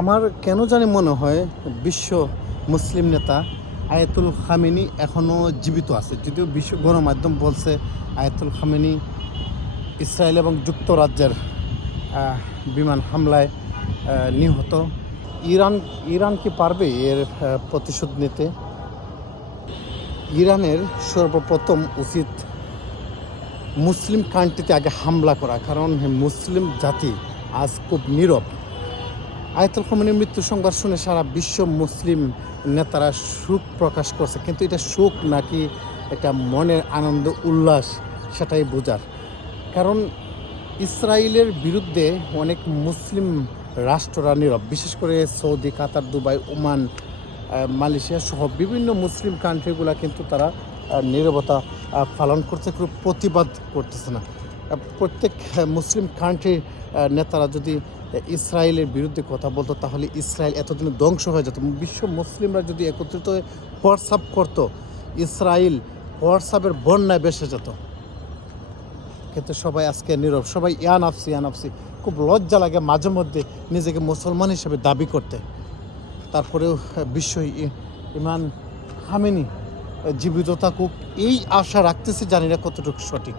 আমার কেন জানি মনে হয় বিশ্ব মুসলিম নেতা আয়াতুল খামেনি এখনও জীবিত আছে, যদিও বিশ্ব গণমাধ্যম বলছে আয়াতুল খামেনি ইসরায়েল এবং যুক্তরাজ্যের বিমান হামলায় নিহত। ইরান কি পারবে এর প্রতিশোধ নিতে? ইরানের সর্বপ্রথম উচিত মুসলিম কান্ট্রিতে আগে হামলা করা, কারণ মুসলিম জাতি আজ খুব নীরব। আয়াতুল খামেনির মৃত্যু সংবাদ শুনে সারা বিশ্ব মুসলিম নেতারা শোক প্রকাশ করছে, কিন্তু এটা শোক নাকি এটা মনের আনন্দ উল্লাস সেটাই বোঝার। কারণ ইসরায়েলের বিরুদ্ধে অনেক মুসলিম রাষ্ট্ররা নীরব, বিশেষ করে সৌদি, কাতার, দুবাই, ওমান, মালয়েশিয়া সহ বিভিন্ন মুসলিম কান্ট্রিগুলো কিন্তু তারা নীরবতা পালন করছে, কোনো প্রতিবাদ করতেছে না। প্রত্যেক মুসলিম কান্ট্রির নেতারা যদি ইসরায়েলের বিরুদ্ধে কথা বলতো তাহলে ইসরায়েল এতদিন ধ্বংস হয়ে যেত। বিশ্ব মুসলিমরা যদি একত্রিত হয়ে হোয়াটসঅ্যাপ করতো, ইসরায়েল হোয়াটসঅ্যাপের বন্যায় ভেসে যেত। কিন্তু সবাই আজকে নীরব, সবাই ইয়ানাফসি। খুব লজ্জা লাগে মাঝে মধ্যে নিজেকে মুসলমান হিসেবে দাবি করতে। তারপরেও বিশ্ব ইমাম খামেনি জীবিত থাকুক এই আশা রাখতেছি, জানি না কতটুকু সঠিক।